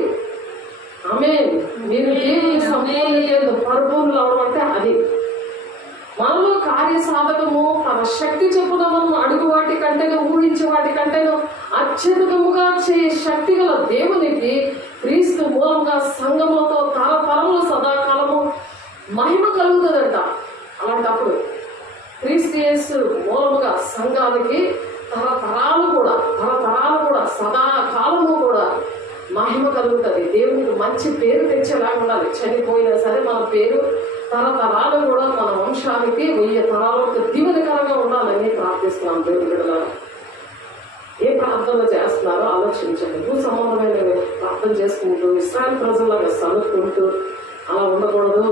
ఆమేన్. మీరు దేవుని సంపూర్ణ పరిపూర్ణులు అవడం అంటే అది. మనలో కార్య సాధకము తన శక్తి చొప్పున మనం అడుగు వాటి కంటేనూ ఊహించే వాటి కంటేనూ అత్యధికముగా చేయ శక్తి గల దేవునికి క్రీస్తు మూలంగా సంగములతో తరతరములు సదాకాలము మహిమ కలుగుతుందంట. అలాంటప్పుడు క్రీస్తు యేసు మూలముగా సంఘానికి తరతరాలు కూడా సదాకాలము కూడా మహిమ కలుగుతుంది. దేవునికి మంచి పేరు తెచ్చేలాగా ఉండాలి. చనిపోయినా సరే మన పేరు తరతరాలు కూడా మన వంశానికి 1000 తరాలకు దీవెనకరంగా ఉండాలని ప్రార్థిస్తున్నాం. దేవుని బిడ్డలారా, ఏ ప్రార్థన చేస్తున్నారో ఆలోచించండి. భూ సంబంధమైన ప్రార్థన చేసుకుంటూ ఇశ్రాయేలు ప్రజల్లాగా సనుక్కుంటూ అలా ఉండకూడదు.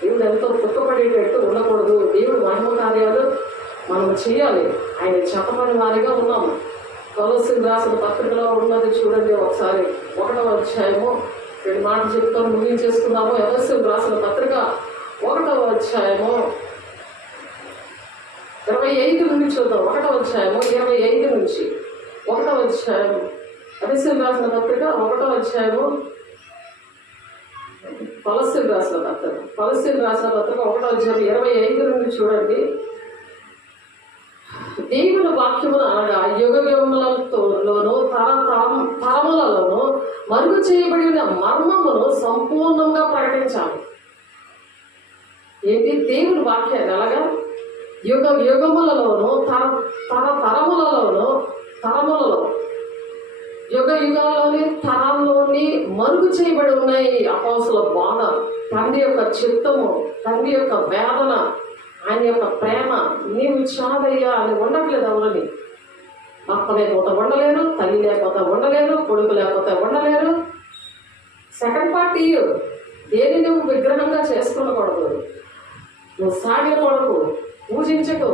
దేవుడు ఎంతో దుఃఖపడేటట్టు ఉండకూడదు. దేవుడు మహిమ కార్యాలు మనం చేయాలి. ఆయన చెప్పమని వారిగా ఉన్నాము. కొలస్సీయులకు రాసిన పత్రికలో ఉన్నది చూడండి ఒకసారి. 1వ అధ్యాయము 2 మాటలు చెప్తాను, ముగించేసుకున్నాము. ఎఫెసీయులకు రాసిన పత్రిక 1వ అధ్యాయము 25 నుండి చూద్దాం. 1వ అధ్యాయము 25 నుంచి 1వ అధ్యాయం ఎఫెసీయులకు రాసిన పత్రిక 1వ అధ్యాయము కొలస్సీయులకు రాసిన పత్రిక 1వ అధ్యాయం 25 నుండి చూడండి. దేవుని వాక్యమును అనగా యుగములలోను తరములలోను మరుగు చేయబడిన మర్మమును సంపూర్ణంగా ప్రకటించాలి. ఏంటి? దేవుని వాక్యాన్ని అలాగా యుగములలోను తరములలో యుగాలలోని తరాల్లోని మరుగు చేయబడి ఉన్నాయి అపోస్తుల బాధ, తండ్రి యొక్క చిత్తము, తండ్రి యొక్క వేదన, ఆయన యొక్క ప్రేమ. నీవు చాదయ్యా అని ఉండట్లేదు. ఎవరని భర్త లేకపోతే ఉండలేరు, తల్లి లేకపోతే ఉండలేరు, కొడుకు లేకపోతే ఉండలేరు. సెకండ్ పార్టీ దేని నువ్వు విగ్రహంగా చేసుకునకూడదు. నువ్వు సాగకూడదు, పూజించకు.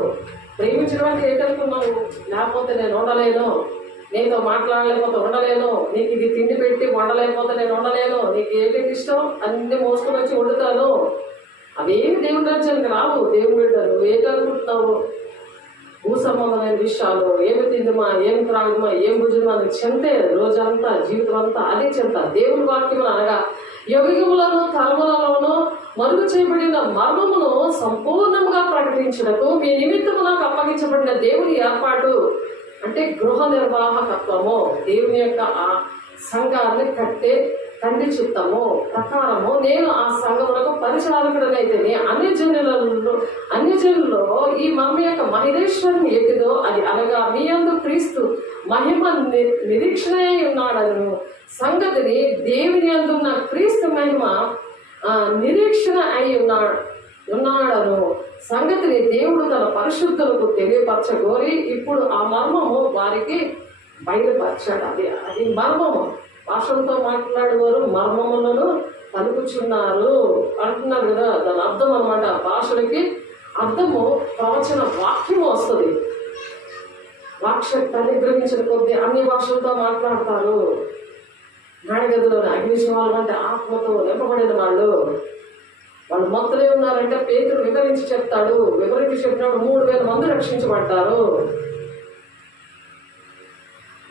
ప్రేమించడం అంటే ఏంటనుకున్నావు? లేకపోతే నేను ఉండలేను, నీతో మాట్లాడలేకపోతే ఉండలేను, నీకు ఇది తిండి పెట్టి వండలేకపోతే నేను ఉండలేను, నీకు ఏంటి ఇష్టం అన్ని మోసుకొని వచ్చి వండుతాను, అవేమి దేవుని రాజ్యానికి రావు. దేవుని బిడ్డ నువ్వు ఏంటనుకుంటున్నావు? వెళ్తున్నావు, భూ సంబంధమైన విషయాలు, ఏమి తిందుమా, ఏం త్రాగుమా, ఏం భుజమా అని చింతే రోజంతా, జీవితం అంతా అదే చింత. దేవుని వాక్యం అనగా యుగములను తరములలోనూ మరుగు చేయబడిన మర్మమును సంపూర్ణంగా ప్రకటించడకు మీ నిమిత్తము నాకు అప్పగించబడిన దేవుని ఏర్పాటు అంటే గృహ నిర్వాహకత్వము, దేవుని యొక్క ఆ సంఘాన్ని కట్టే తండ్రి చిత్తము ప్రకారము నేను ఆ సంఘములకు పరిచారకుడనైతేనే అన్యజనులలో ఈ మర్మ యొక్క మహిళేశ్వరం ఏటిదో అది అనగా మీ యందు క్రీస్తు మహిమ నిరీక్షణ ఉన్నాడను సంగతిని దేవుని యందున్న క్రీస్తు మహిమ నిరీక్షణ అయి ఉన్నాడను సంగతిని దేవుడు తన పరిశుద్ధులకు తెలియపరచగోరి ఇప్పుడు ఆ మర్మము వారికి బయలుపరచాడు. అది మర్మము. భాషలతో మాట్లాడేవారు మర్మములను పలుకుచున్నారు అంటున్నారు కదా, దాని అర్థం అనమాట. భాషలకి అర్థము ప్రవచన వాక్యము వస్తుంది. వాక్శక్తి అనుగ్రహించిన కొద్దీ అన్ని భాషలతో మాట్లాడతారు. నాడగదిలోని అగ్నిశివాలు అంటే ఆత్మతో నింపబడిన వాళ్ళు మొత్తలే ఉన్నారంటే పేతురు వివరించి చెప్తాడు. వివరించి చెప్పినప్పుడు 3000 మంది రక్షించబడ్డారు.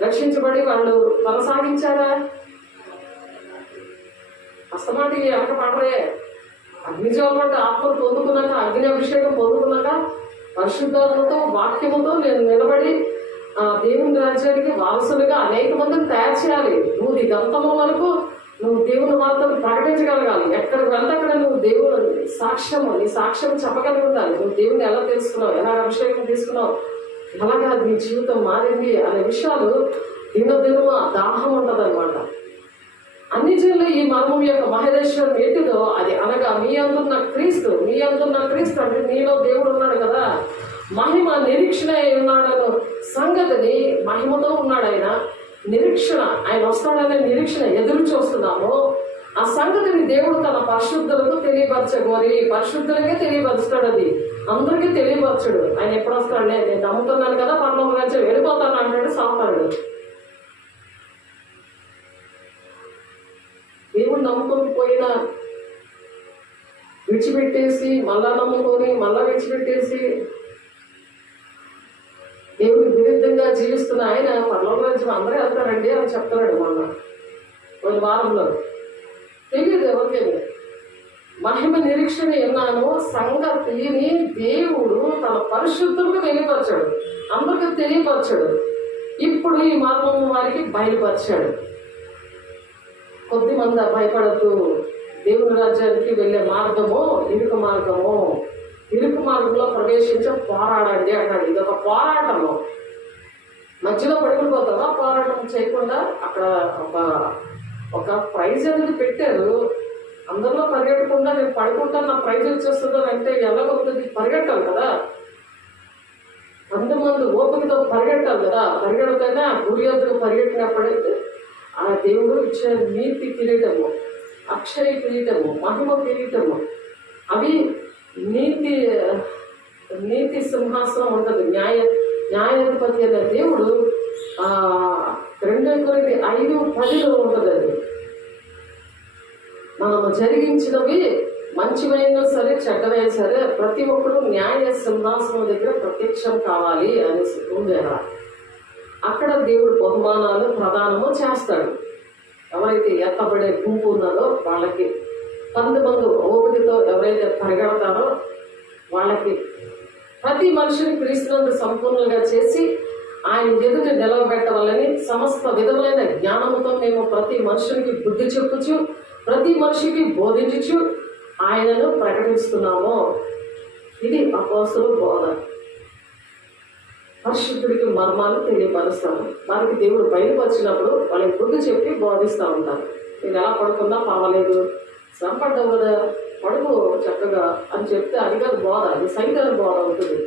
రక్షించబడి వాళ్ళు కొనసాగించారా? అస్తమాటి వెనక పడరే. అగ్నిజోలు అంటే ఆత్మను పొందుకున్నాక, అగ్ని అభిషేకం పొందుకున్నాక పరిశుద్ధాత్మతో వాక్యముతో నేను నిలబడి దేవుని రాజ్యానికి వారసులుగా అనేక మందిని తయారు చేయాలి. నువ్వు నీ గంతము వరకు నువ్వు దేవుని వార్తను ప్రకటించగలగాలి. ఎక్కడికి వెళ్తే అక్కడ నువ్వు దేవుని నీ సాక్ష్యం చెప్పగలిగి ఉండాలి. నువ్వు దేవుని ఎలా తెలుసుకున్నావు, ఎలా అభిషేకం తీసుకున్నావు, ఎలాగా నీ జీవితం మారింది అనే విషయాలు దినదినము దాహం ఉంటుంది అనమాట. అన్ని జనులు ఈ మర్మం యొక్క మహేశ్వరం ఏంటిదో అది అనగా మీ అందున్న క్రీస్తు అంటే నీలో దేవుడు ఉన్నాడు కదా, మహిమ నిరీక్షణ ఉన్నాడను సంగతిని మహిమతో ఉన్నాడు ఆయన. నిరీక్షణ ఆయన వస్తాడనే నిరీక్షణ ఎదురు చూస్తున్నాము. ఆ సంగతిని దేవుడు తన పరిశుద్ధులకు తెలియపరచగోరి, పరిశుద్ధులకే తెలియపరుస్తాడు. అది అందరికీ తెలియపరచడు. ఆయన ఎప్పుడు వస్తాడే, నేను నమ్ముతున్నాను కదా పరలోకం నుంచి వెళ్ళిపోతాను అంటాడు సాతానుడు. దేవుడు నమ్ముకొని పోయినా విడిచిపెట్టేసి మళ్ళా నమ్ముకొని మళ్ళా విడిచిపెట్టేసి దేవుడికి విరుద్ధంగా జీవిస్తున్న ఆయన పరలోకం నుంచి అందరూ వెళ్తారండి అని చెప్తున్నాడు. మొన్న వారంలో తెలియదు ఎవరికేమి. మహిమ నిరీక్షణ ఎన్నాను సంగతిని దేవుడు తన పరిశుద్ధులకు తెలియపరచాడు, అందరికీ తెలియపరచాడు. ఇప్పుడు ఈ మర్మము వారికి బయలుపరిచాడు. కొద్ది మంది భయపడుతూ దేవుని రాజ్యానికి వెళ్ళే మార్గము ఇరుకు మార్గంలో ప్రవేశించే పోరాడండి అన్నాడు. ఇది ఒక పోరాటము. మధ్యలో పడిపోతావా? పోరాటం చేయకుండా అక్కడ ఒక ప్రైజ్ అనేది పెట్టారు. అందరిలో పరిగెట్టకుండా నేను పడుకుంటాను నా ప్రైజ్ వచ్చేస్తుందని అంటే ఎలాగవుతుంది? పరిగెట్టాలి కదా, 100 మంది ఓపికతో పరిగెట్టాలి కదా. పరిగెడితేనే ఆ గురి వద్దకు పరిగెట్టినప్పుడైతే ఆ దేవుడు ఇచ్చే నీతి కిరీటము, అక్షయ కిరీటము, మహిమ కిరీటము, అవి నీతి సింహాసనం ఉంటుంది. న్యాయాధిపతి అనే దేవుడు 2 కొరింథీ 5:10 ఉంటుంది. అది మనము జరిగించినవి మంచివైనా సరే చెడ్డవైనా సరే ప్రతి ఒక్కరు న్యాయ సింహాసనం దగ్గర ప్రత్యక్షం కావాలి అనేసి ఉంది. అక్కడ దేవుడు బహుమానాలు ప్రదానము చేస్తాడు. ఎవరైతే ఎత్తబడే గుంపు ఉన్నదో వాళ్ళకి 10 మంది ఓపికతో ఎవరైతే పరిగెడతారో వాళ్ళకి ప్రతి మనిషిని క్రీస్తునందు సంపూర్ణంగా చేసి ఆయన ఎదుట నిలవబెట్టవాలని సమస్త విధమైన జ్ఞానముతో మేము ప్రతి మనుషునికి బుద్ధి చెప్పుచు ప్రతి మనిషికి బోధించుచు ఆయనను ప్రకటిస్తున్నాము. ఇది అపోస్తలుల బోధ. పరిశుద్ధుడికి మర్మాలు తెలియపరుస్తాము. వారికి దేవుడు బయలుపరిచినప్పుడు వాళ్ళకి బుద్ధి చెప్పి బోధిస్తూ ఉంటారు. నేను ఎలా పడుకున్నా పర్వాలేదు, శ్రమ పడ్డావు కదా పడుకో చక్కగా అని చెప్తే అది కాదు బోధ, అది సైతాను బోధ అవుతుంది.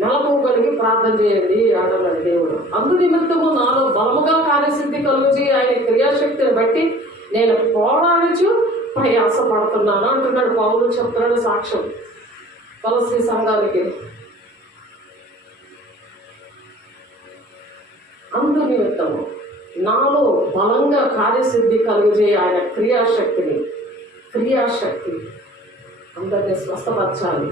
మెలకువ కలిగి ప్రార్థన చేయండి అంటున్నాడు దేవుడు. అందు నిమిత్తము నాలో బలముగా కార్యసిద్ధి కలుగుచి ఆయన క్రియాశక్తిని బట్టి నేను పోరాడుచు ప్రయాసపడుతున్నాను అంటున్నాడు పౌలు. చెప్తున్నాడు సాక్ష్యం కొలస్సీ సంఘానికి. అందు నిమిత్తము నాలో బలంగా కార్యసిద్ధి కలుగజే ఆయన క్రియాశక్తి అందరినీ స్వస్థపరచాలి,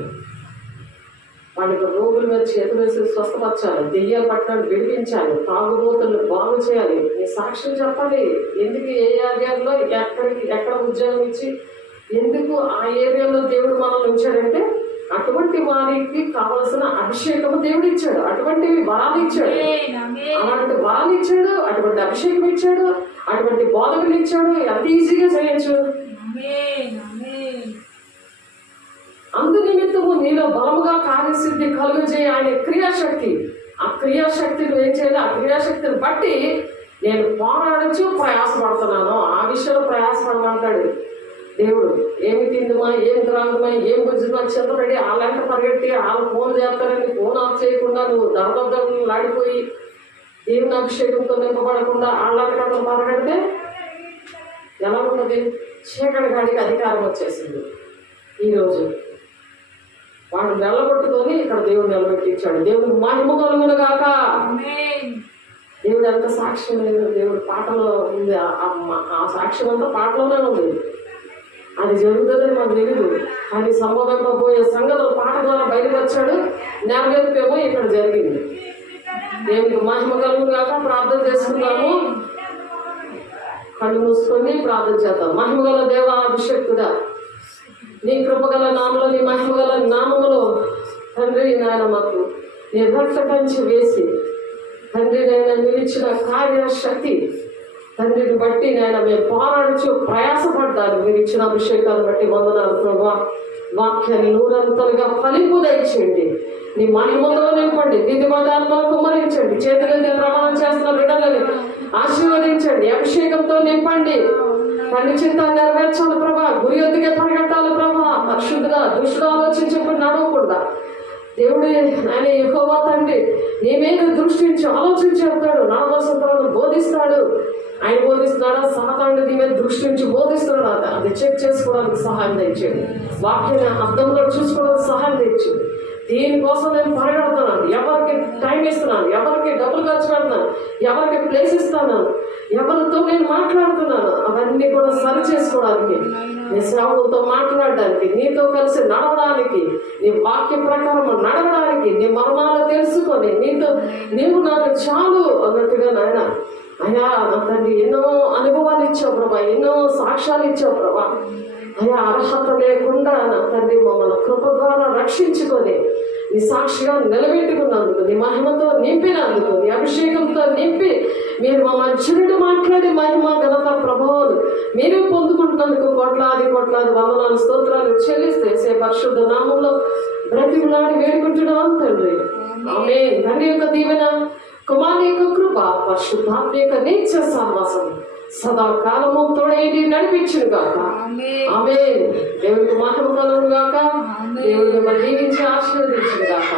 వాళ్ళకి రోగుల మీద చేతులు వేసి స్వస్థపరచాలి, దెయ్యాలు పట్టణాలు విడిపించాలి, తాగుబోతులను బాగు చేయాలి. నీ సాక్ష్యం చెప్పాలి. ఎందుకు ఏ ఏరియాలో ఎక్కడ ఉద్యోగం ఇచ్చి ఎందుకు ఆ ఏరియాలో దేవుడు మనల్ని ఉంచాడంటే అటువంటి వారికి కావలసిన అభిషేకము దేవుడు ఇచ్చాడు, అటువంటి వరాలు ఇచ్చాడు, అలాంటి వరాలు ఇచ్చాడు, అటువంటి అభిషేకం ఇచ్చాడు, అటువంటి బోధకులు ఇచ్చాడు. ఎంత ఈజీగా చేయొచ్చు. అందు నిమిత్తము నీలో బలముగా కార్యసిద్ధి కలుగజేయ ఆయన క్రియాశక్తి. ఆ క్రియాశక్తిని ఏం చేయాలి? ఆ క్రియాశక్తిని బట్టి నేను పోరాడచ్చు, ప్రయాసపడుతున్నాను. ఆ విషయంలో ప్రయాసపడమంటాడు దేవుడు. ఏమి తిందుమా, ఏం త్రాగుమా, ఏం బుజ్జుమా చింతపడి వాళ్ళంట పరిగెట్టి వాళ్ళు ఫోన్ చేస్తారని ఫోన్ ఆఫ్ చేయకుండా నువ్వు దడదడలాడిపోయి దేవుని అభిషేకంతో నింపబడకుండా వాళ్ళంట పరిగెడితే ఎలా ఉన్నది? చీకటి గాడికి అధికారం వచ్చేసింది. ఈరోజు వాడు నిలబొట్టుకొని ఇక్కడ దేవుడు నిలబెట్టించాడు. దేవుడు మహిమ కలుగును గాక. దేవుడు ఎంత సాక్ష్యం లేదు, దేవుడు పాటలో ఉంది. ఆ సాక్ష్యం అంతా పాటలోనే ఉంది. అది జరుగుతుందని మనకు తెలియదు, కానీ సంభవింపబోయే సంగతులు పాట ద్వారా బయలుపరిచాడు. నెరవేర్పేమో ఇక్కడ జరిగింది. దేవునికి మహిమ కలుగును గాక. ప్రార్థన చేసుకున్నాము. కళ్ళు మూసుకొని ప్రార్థన చేద్దాం. మహిమగల దేవ, అభిషేకుడా, నీ కృపగల నామలో, నీ మహిమగల నామములో తండ్రి నాయన మాకు నీ రక్త కంచి వేసి తండ్రి నాయన నిలిచిన కార్యశక్తి తండ్రిని బట్టి నాయన మేము పోరాడుచు ప్రయాసపడ్డాను. మీరు ఇచ్చిన అభిషేకాన్ని బట్టి వందనాలు ప్రభా. వాక్యాన్ని నూరంతలుగా ఫలింపు దయచేయండి. నీ మహిమతో నింపండి. దిది మతాలను కుమ్మరించండి. చేతులతో ప్రమాణం చేస్తున్న బిడ్డలని ఆశీర్వదించండి. అభిషేకంతో నింపండి. తల్లి చిత్తాన్ని నెరవేర్చాలి ప్రభా. గురి ఎత్తుకే పరిగెట్టాలి ప్రభా. పరిశుద్ధుగా దుష్టుడు ఆలోచించకుండా నడవకుండా దేవుడు ఆయన యెహోవా తండ్రి నీ మీద దృష్టించి ఆలోచించి చెప్తాడు. నడవలసిన బోధిస్తాడు. ఆయన బోధిస్తున్నాడా? సాతానుడు నీ మీద దృష్టించి బోధిస్తున్నాడు. అది చెక్ చేసుకోవడానికి సహాయం తెచ్చాడు. వాక్యాన్ని అర్థంలో చూసుకోవడానికి సహాయం తెచ్చాడు. దీనికోసం నేను పరిగెడుతున్నాను. ఎవరికి టైం ఇస్తున్నాను, ఎవరికి డబ్బులు ఖర్చు పెడుతున్నాను, ఎవరికి ప్లేస్ ఇస్తాను, ఎవరితో నేను మాట్లాడుతున్నాను, అవన్నీ కూడా సరి చేసుకోవడానికి, నీ సేవకులతో మాట్లాడడానికి, నీతో కలిసి నడవడానికి, నీ వాక్య ప్రకారం నడవడానికి, నీ మర్మాలు తెలుసుకొని నీవు నాకు చాలు అన్నట్టుగా నాయన అయ్యా నా తండ్రి ఎన్నో అనుభవాలు ఇచ్చావు ప్రభా, ఎన్నో సాక్ష్యాలు ఇచ్చావు ప్రభా. అయ్యా అర్హత లేకుండా నా తండ్రి మమ్మల్ని కృప ద్వారా రక్షించుకొని నీ సాక్షిగా నిలబెట్టుకున్నందుకు, నీ మహిమతో నింపినందుకు, నీ అభిషేకంతో నింపి మీరు మమ్మల్ని చిరుడు మాట్లాడి మహిమ ఘనత ప్రభావాలు మీరు పొందుకుంటున్నందుకు కోట్లాది వందనాలు స్తోత్రాలు చెల్లిస్తే పరిశుద్ధ నామంలో బ్రతిమలాడి వేడుకుంటున్నాం తండ్రి. ఆమేన్. తండ్రి యొక్క దీవెన, కుమారుని యొక్క కృప, పరిశుద్ధాత్మ యొక్క నిత్య సహవాసం సదాకాలము తోడేది నడిపించును గాక. ఆమేన్. దేవునికి మహిమ కలుగును గాక. దేవుడు మిమ్మల్ని దీవించి ఆశీర్వదించును గాక.